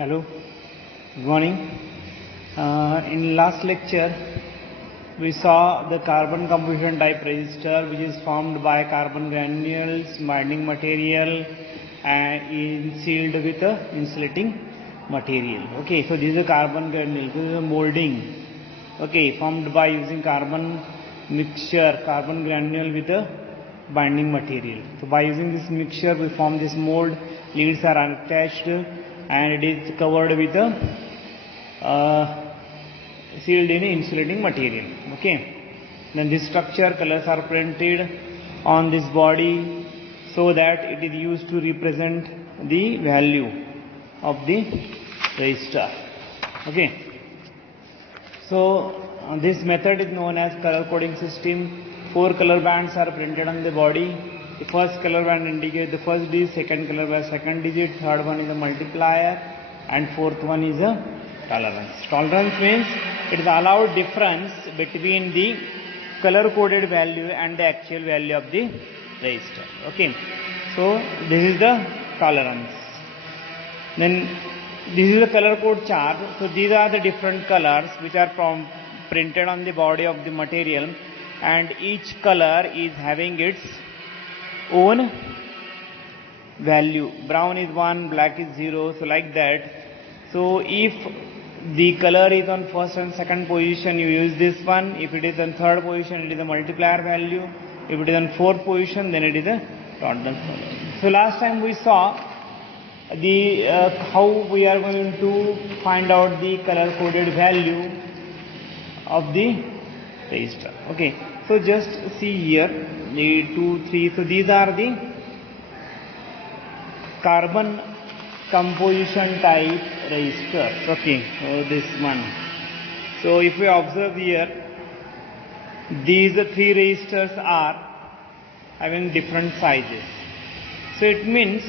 Hello, good morning. In last lecture, we saw the carbon composition type resistor, which is formed by carbon granules, binding material, and sealed with a insulating material. Okay, so this is a carbon granule. This is a molding. Okay, formed by using carbon mixture, carbon granule with a binding material. So by using this mixture, we form this mold. Leads are attached, and it is covered with a sealed in insulating material. Okay. Then this structure colors are printed on this body so that it is used to represent the value of the resistor. Okay. So this method is known as color coding system. 4 color bands are printed on the body. The first color band indicates the first digit, second color band second digit, third one is a multiplier, and fourth one is a tolerance. Tolerance means it is allowed difference between the color coded value and the actual value of the resistor. Okay. So this is the tolerance. Then this is the color code chart. So these are the different colors which are printed on the body of the material, and each color is having its own value. Brown is 1, black is 0, so like that. So if the color is on first and second position, you use this one. If it is on third position, it is a multiplier value. If it is on fourth position, then it is a tolerance value. So last time we saw the how we are going to find out the color coded value of the resistor. Okay, so just see here the 2, 3. So these are the carbon composition type resistors. Okay, so this one. So if we observe here, these 3 resistors are having different sizes. So it means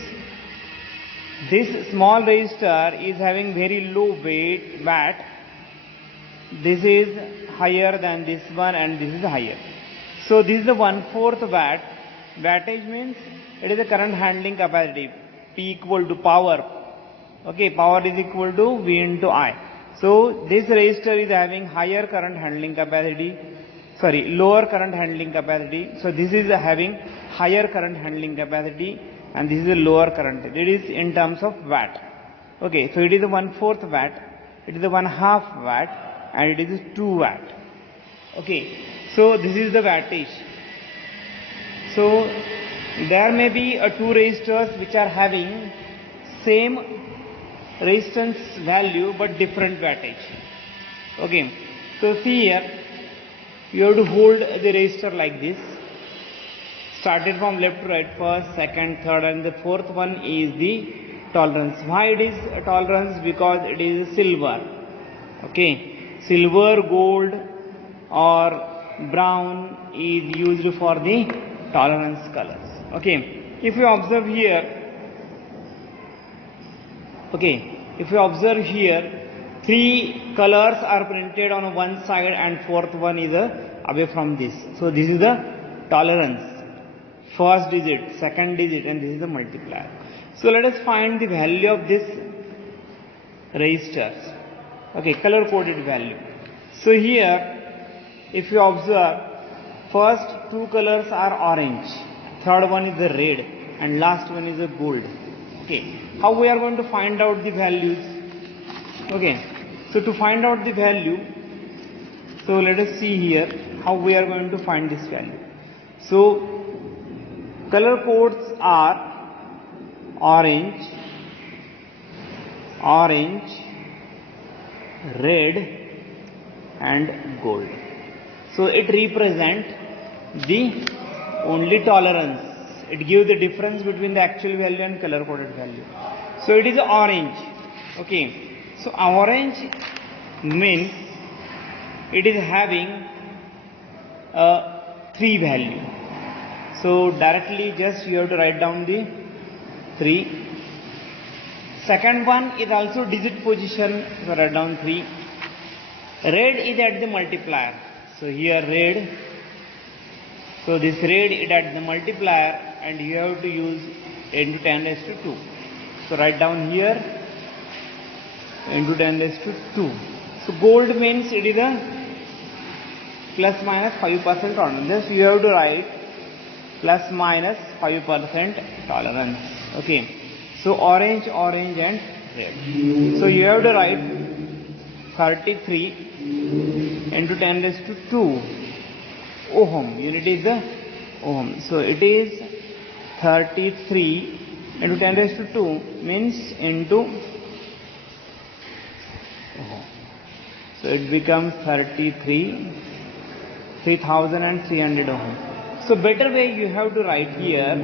this small resistor is having very low watt. This is higher than this one, and this is higher. So this is the 1/4 watt. Wattage means it is the current handling capacity. P equal to power. Okay, power is equal to V into I. So this resistor is having higher current handling capacity. Lower current handling capacity. So this is having higher current handling capacity, and this is a lower current. It is in terms of watt. Okay, so it is a 1/4 watt. It is a 1/2 watt, and it is 2 watt. Okay, so this is the wattage. So there may be 2 resistors which are having same resistance value but different wattage. Okay, so see here, you have to hold the resistor like this. Started from left to right, first, second, third, and the fourth one is the tolerance. Why it is a tolerance? Because it is silver. Okay, silver, gold, or brown is used for the tolerance colors. Okay, if you observe here, if you observe here, 3 colors are printed on one side, and fourth one is away from this. So this is the tolerance. First digit, second digit, and this is the multiplier. So let us find the value of this resistors. Okay, color coded value. So here, if you observe, first 2 colors are orange, third one is the red, and last one is the gold. Okay, how we are going to find out the values? Okay, so to find out the value, so let us see here how we are going to find this value. So color codes are orange, red, and gold. So it represents the only tolerance. It gives the difference between the actual value and color coded value. So it is orange. Okay, so orange means it is having 3 value. So directly just you have to write down the 3. Second one is also digit position, so write down 3. Red is at the multiplier. So here red. So this red is at the multiplier, and you have to use 10 to 10 raised to 2. So write down here into 10 raised to 2. So gold means it is a plus minus 5% tolerance. Just you have to write plus minus 5% tolerance. Okay. So orange and red. So you have to write 33 into 10 raised to 2 ohm. Unit is the ohm. So it is 33 into 10 raised to 2 means into ohm. So it becomes 3,300 ohm. So better way you have to write here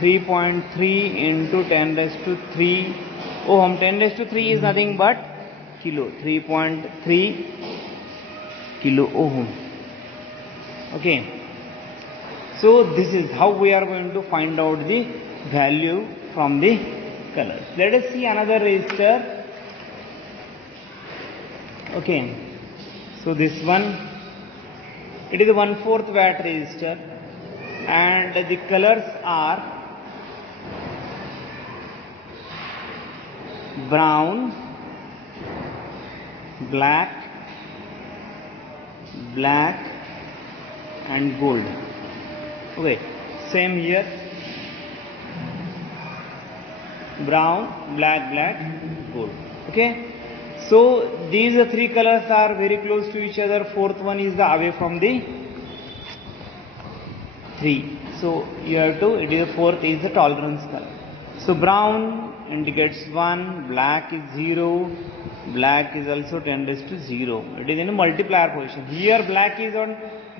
3.3 into 10 raised to 3 ohm. 10 raised to 3 is nothing but kilo. 3.3 kilo ohm. Okay. So this is how we are going to find out the value from the colors. Let us see another resistor. Okay. So this one, it is a 1/4 watt resistor and the colors are brown, black and gold. Okay, same here, brown, black, gold. Okay, so these three colors are very close to each other. Fourth one is the away from the 3. So you have to, it is the fourth is the tolerance color. So brown indicates 1, black is 0, black is also 10 raised to 0. It is in a multiplier position. Here black is on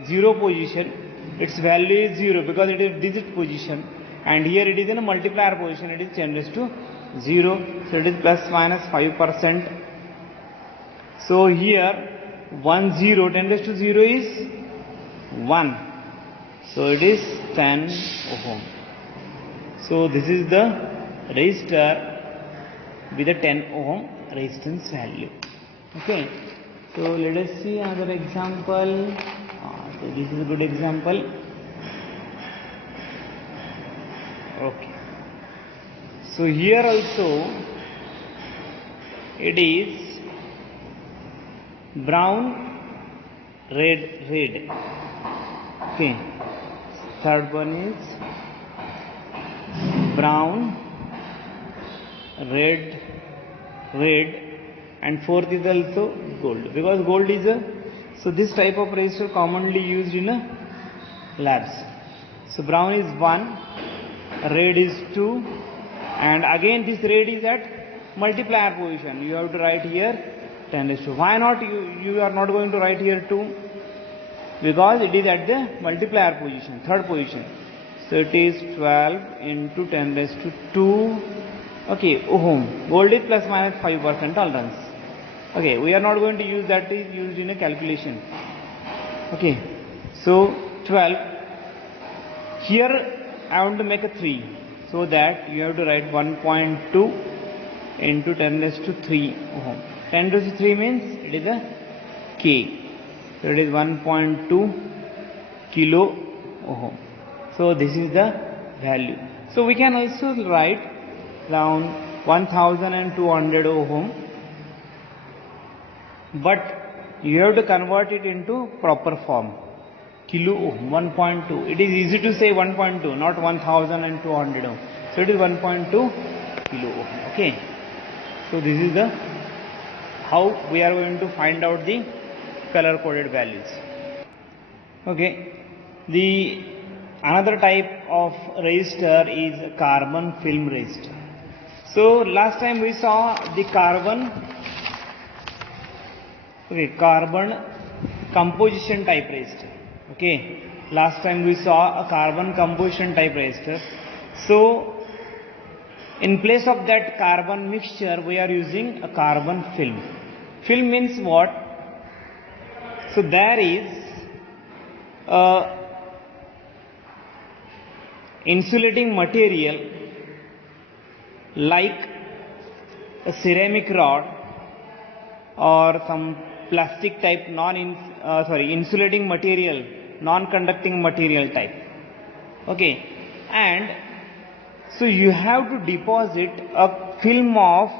0 position. Its value is 0 because it is digit position. And here it is in a multiplier position. It is 10 raised to 0. So it is plus minus 5%. So here 10, 10 raised to 0 is 1. So it is 10 ohm. So this is the resistor with a 10 ohm resistance value. Okay. So let us see another example. So this is a good example. Okay. So here also it is brown, red. Okay. Third one is brown, red and fourth is also gold, because gold is a, so this type of resistor commonly used in a labs. So brown is 1, red is 2 and again this red is at multiplier position. You have to write here 10 raised to 2. Why not you are not going to write here 2? Because it is at the multiplier position, third position. So it is 12 into 10 raised to 2. Okay, ohm. Gold is plus minus 5% tolerance. Okay, we are not going to use that, is used in a calculation. Okay, so 12. Here I want to make a 3. So that you have to write 1.2 into 10 raised to 3 ohm. 10 raised to 3 means it is a K. So it is 1.2 kilo ohm. So this is the value. So we can also write around 1200 ohm, but you have to convert it into proper form. Kilo ohm, 1.2. It is easy to say 1.2, not 1200 ohm. So it is 1.2 kilo ohm. Okay. So this is the how we are going to find out the color coded values. Okay. The another type of resistor is carbon film resistor. So last time we saw the carbon composition type resistor. Okay, last time we saw a carbon composition type resistor. So in place of that carbon mixture we are using a carbon film. Film means what? So there is insulating material like a ceramic rod or some plastic type insulating material, non-conducting material type. Okay, and so you have to deposit a film of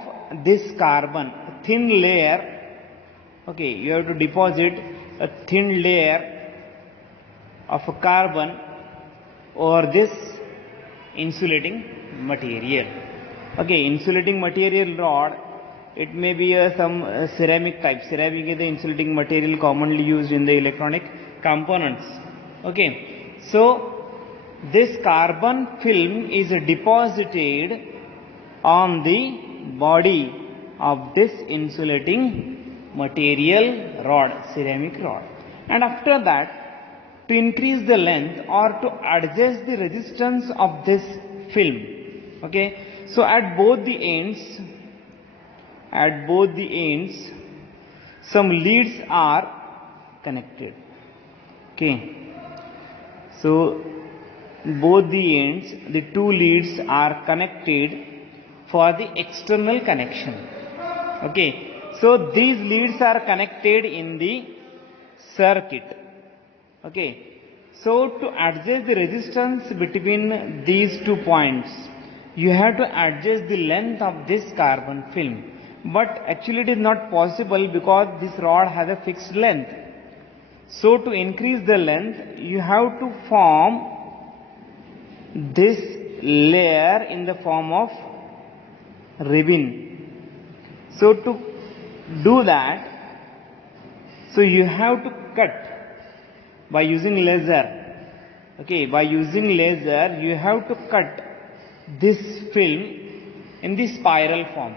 this carbon, thin layer, okay, you have to deposit a thin layer of a carbon over this insulating material. Okay, insulating material rod, it may be some ceramic type. Ceramic is the insulating material commonly used in the electronic components. Okay, so this carbon film is deposited on the body of this insulating material rod, ceramic rod. And after that, to increase the length or to adjust the resistance of this film, okay, so at both the ends, some leads are connected. Okay, so both the ends, the two leads are connected for the external connection. Okay, so these leads are connected in the circuit. Okay, so to adjust the resistance between these 2 points, you have to adjust the length of this carbon film. But actually it is not possible because this rod has a fixed length. So to increase the length, you have to form this layer in the form of ribbon. So to do that, so you have to cut by using laser. Okay, by using laser, you have to cut this film in the spiral form.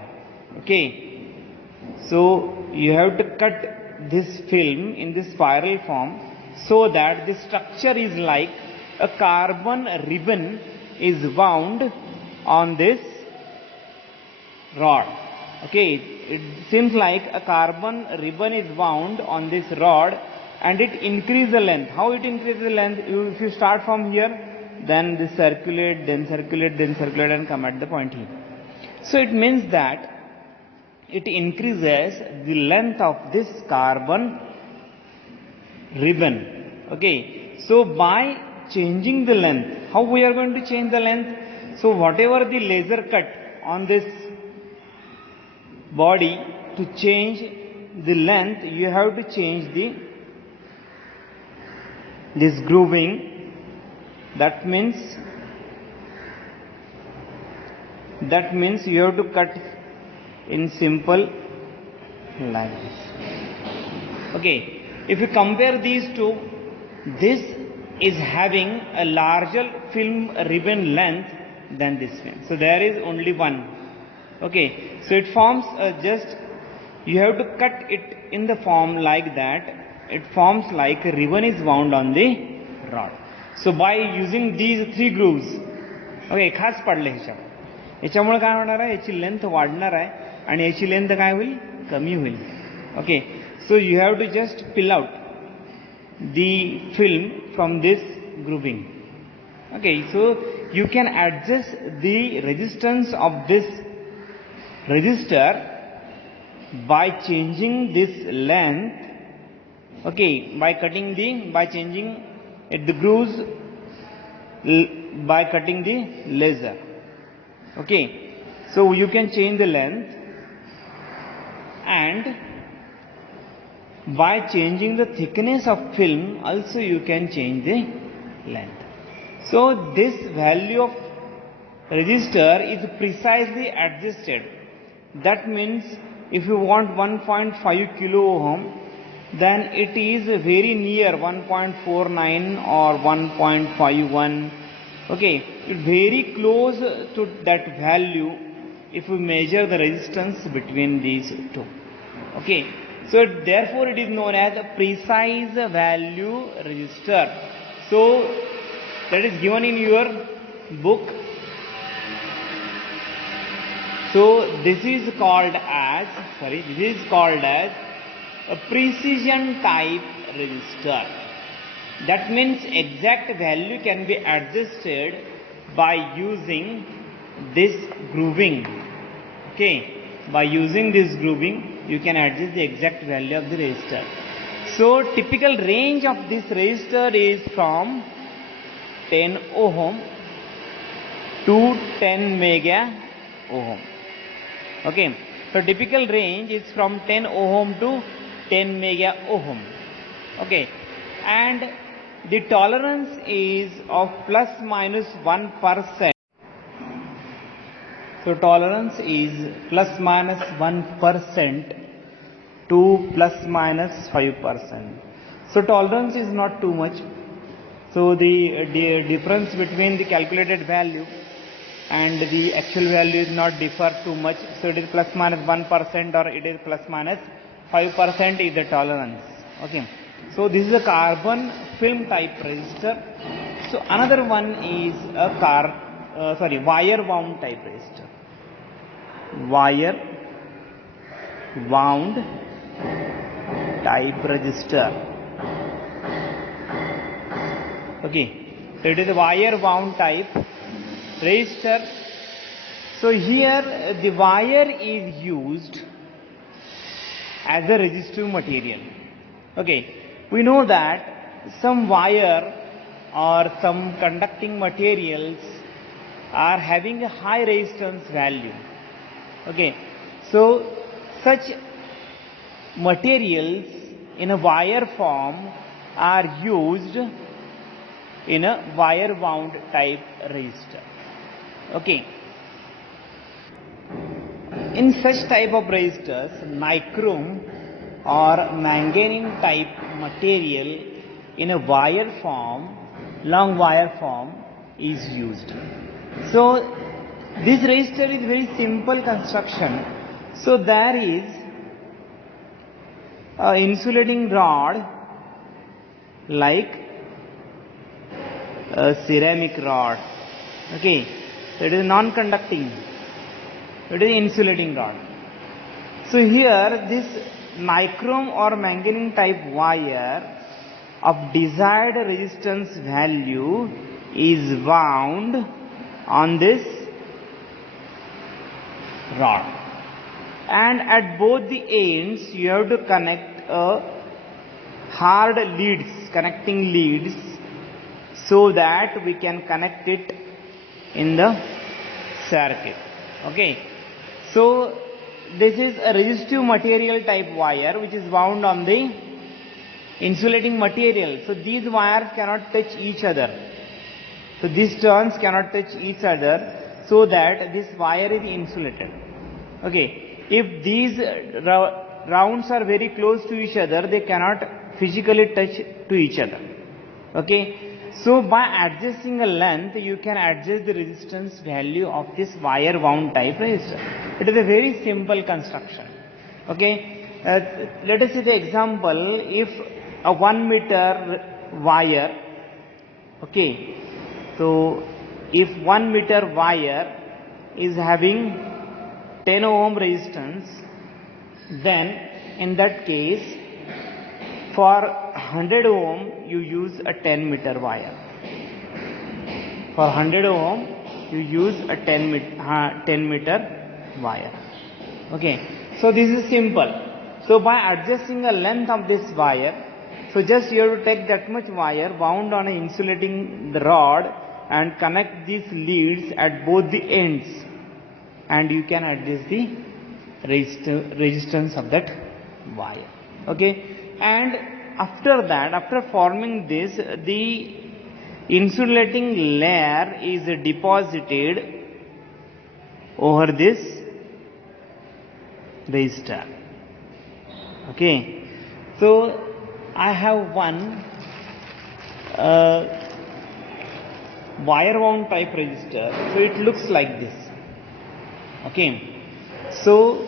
Okay, so you have to cut this film in the spiral form so that the structure is like a carbon ribbon is wound on this rod. Okay, it seems like a carbon ribbon is wound on this rod and it increases the length. How it increases the length? If you start from here, then this circulate, then circulate, then circulate and come at the point here. So it means that it increases the length of this carbon ribbon. Okay, so by changing the length, how we are going to change the length? So whatever the laser cut on this body, to change the length, you have to change this grooving. That means you have to cut in simple lines. Okay, if you compare these two, this is having a larger film ribbon length than this one. So there is only one. Okay, so it forms you have to cut it in the form like that. It forms like a ribbon is wound on the rod. So by using these 3 grooves, okay, खास पडले ह्याच्यामुळे काय होणार आहे, याची length वाढणार आहे आणि याची लेंथ काय होईल, कमी होईल. Okay, so you have to just pull out the film from this grooving. Okay, so you can adjust the resistance of this resistor by changing this length. Okay, by changing the grooves by cutting the laser. Okay, so you can change the length, and by changing the thickness of film also you can change the length. So this value of resistor is precisely adjusted. That means if you want 1.5 kilo ohm, then it is very near 1.49 or 1.51. Okay, it's very close to that value if we measure the resistance between these two. Okay, so therefore it is known as a precise value resistor. So that is given in your book. So this is called as a precision type resistor. That means exact value can be adjusted by using this grooving. Okay, by using this grooving you can adjust the exact value of the resistor. So typical range of this resistor is from 10 ohm to 10 mega ohm. Okay, So typical range is from 10 ohm to 10 mega ohm. Okay, and the tolerance is of plus minus 1%. So tolerance is plus minus 1% to plus minus 5%. So tolerance is not too much. So the difference between the calculated value and the actual value is not differ too much. So it is plus minus 1% or it is plus minus 5% is the tolerance. Okay. So this is a carbon film type resistor. So another one is a wire wound type resistor. Wire wound type resistor. Okay, so it is a wire wound type resistor. So here the wire is used as a resistive material. Okay, we know that some wire or some conducting materials are having a high resistance value. Okay, so such materials in a wire form are used in a wire wound type resistor. Okay, in such type of resistors, nichrome or manganese type material in a wire form, long wire form is used. So this resistor is very simple construction. So there is a insulating rod like a ceramic rod. Okay, so it is non-conducting. It is insulating rod. So here this nichrome or manganese type wire of desired resistance value is wound on this rod, and at both the ends you have to connect hard leads, connecting leads, so that we can connect it in the circuit. Okay, so this is a resistive material type wire which is wound on the insulating material. So these wires cannot touch each other. So these turns cannot touch each other, so that this wire is insulated. Okay, if these rounds are very close to each other, they cannot physically touch to each other. Okay, so by adjusting a length, you can adjust the resistance value of this wire wound type resistor. It is a very simple construction. Okay, let us see the example. If a 1 meter wire, okay, so if 1 meter wire is having 10 ohm resistance, then in that case for 100 ohm you use a 10 meter wire. For 100 ohm you use a 10 meter wire. Okay, so this is simple. So by adjusting the length of this wire, so just you have to take that much wire wound on an insulating rod and connect these leads at both the ends, and you can adjust the resistance of that wire. Okay, and after that, after forming this, the insulating layer is deposited over this resistor. Okay, so I have one wire wound type resistor. So it looks like this. Okay, so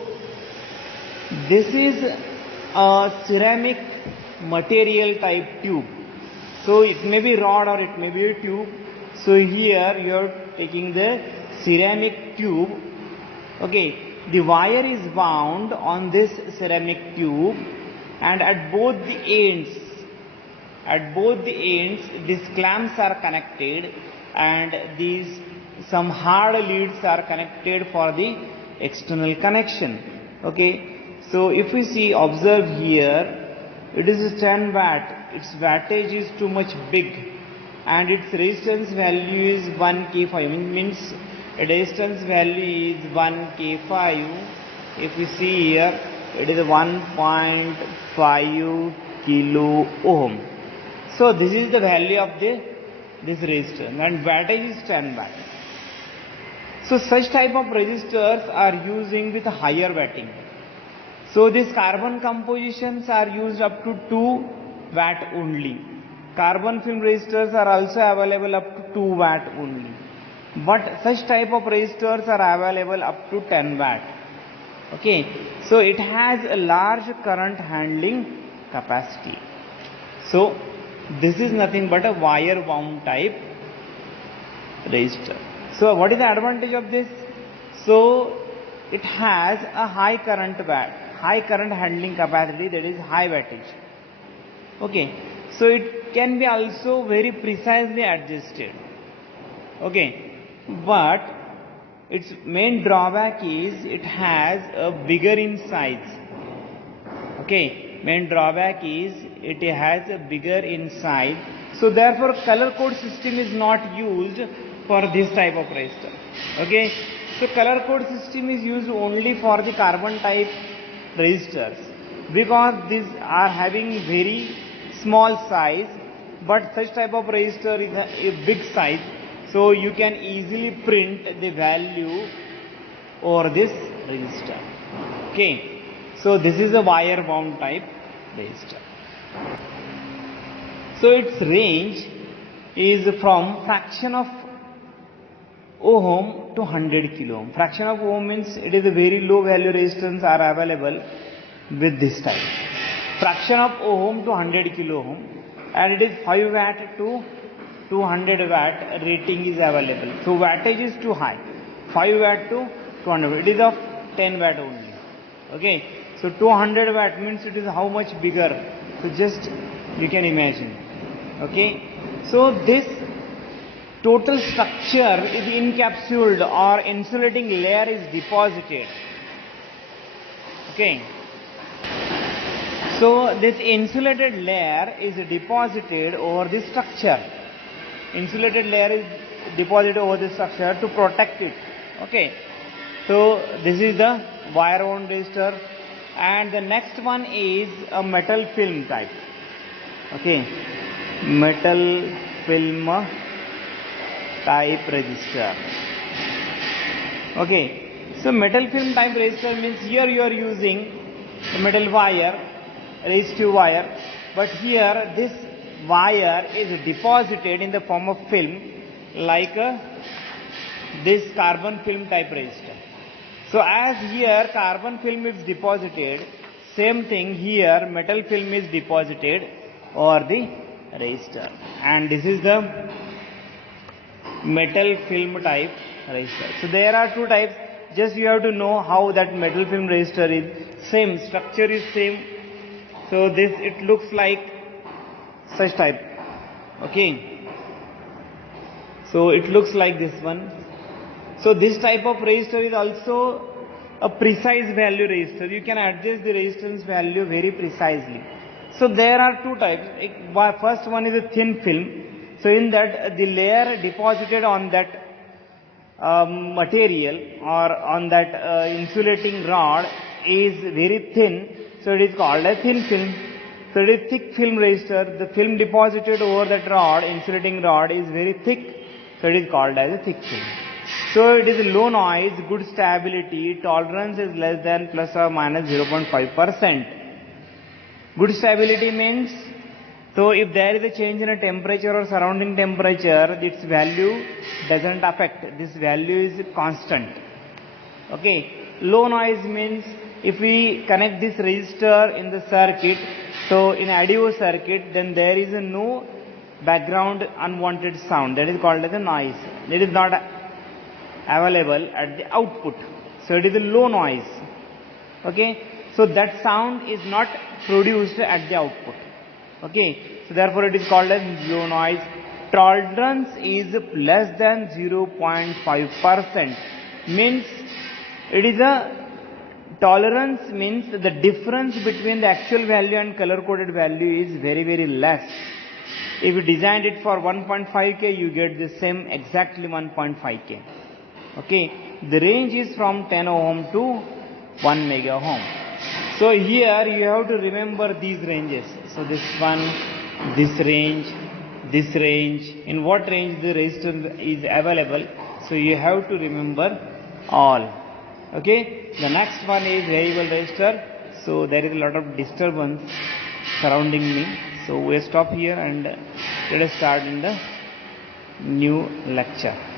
this is a ceramic material type tube. So it may be rod or it may be a tube. So here you are taking the ceramic tube. Okay, the wire is wound on this ceramic tube, and at both the ends, these clamps are connected, and these some hard leads are connected for the external connection. Okay, so if we see, observe here, it is 10 watt. Its wattage is too much big, and its resistance value is 1K5. Means resistance value is 1K5, if we see here, it is 1.5 kilo ohm. So this is the value of this resistor, and wattage is 10 watt. So such type of resistors are using with higher watting. So these carbon compositions are used up to 2 watt only. Carbon film resistors are also available up to 2 watt only. But such type of resistors are available up to 10 watt. Okay. So it has a large current handling capacity. So this is nothing but a wire wound type resistor. So what is the advantage of this? So it has a high current handling capacity, that is high wattage. Okay. So it can be also very precisely adjusted. Okay. But its main drawback is it has a bigger in size. Okay. Main drawback is it has a bigger in size. So therefore color code system is not used for this type of resistor. Okay. So color code system is used only for the carbon type resistors, because these are having very small size, but such type of resistor is a big size, so you can easily print the value over this resistor. Okay. So this is a wire wound type resistor. So its range is from fraction of ohm to 100 kilo ohm. Fraction of ohm means it is a very low value resistance are available with this type. Fraction of ohm to 100 kilo ohm, and it is 5 watt to 200 watt rating is available. So wattage is too high. 5 watt to 200 watt. It is of 10 watt only. Okay. So 200 watt means it is how much bigger. So just you can imagine. Okay. So this total structure is encapsulated or insulating layer is deposited. Okay. So this insulated layer is deposited over the structure. Insulated layer is deposited over the structure to protect it. Okay. So this is the wire wound resistor, and the next one is a metal film type. Okay. Metal film type resistor. Okay. So metal film type resistor means here you are using a metal wire, resistive wire, but here this wire is deposited in the form of film, like this carbon film type resistor. So as here carbon film is deposited, same thing here metal film is deposited over the resistor, and this is the metal film type resistor. So there are two types. Just you have to know how that metal film resistor is. Same structure is same. So this it looks like such type. Okay. So it looks like this one. So this type of resistor is also a precise value resistor. You can adjust the resistance value very precisely. So there are two types. First one is a thin film. So in that the layer deposited on that material or on that insulating rod is very thin. So it is called a thin film. So it is thick film resistor. The film deposited over that rod, insulating rod, is very thick. So it is called as a thick film. So it is low noise, good stability, tolerance is less than plus or minus 0.5%. Good stability means, so if there is a change in a temperature or surrounding temperature, its value doesn't affect. This value is constant. Okay. Low noise means if we connect this resistor in the circuit, so in audio circuit, then there is no background unwanted sound. That is called as a noise. It is not available at the output. So it is a low noise. Okay. So that sound is not produced at the output. Okay. So therefore it is called as low noise. Tolerance is less than 0.5%. Means it is a tolerance means the difference between the actual value and color coded value is very, very less. If you designed it for 1.5K, you get the same exactly 1.5K. Okay. The range is from 10 ohm to 1 mega ohm. So here you have to remember these ranges. So this one, this range, in what range the resistor is available. So you have to remember all. Okay. The next one is variable resistor. So there is a lot of disturbance surrounding me. So we stop here and let us start in the new lecture.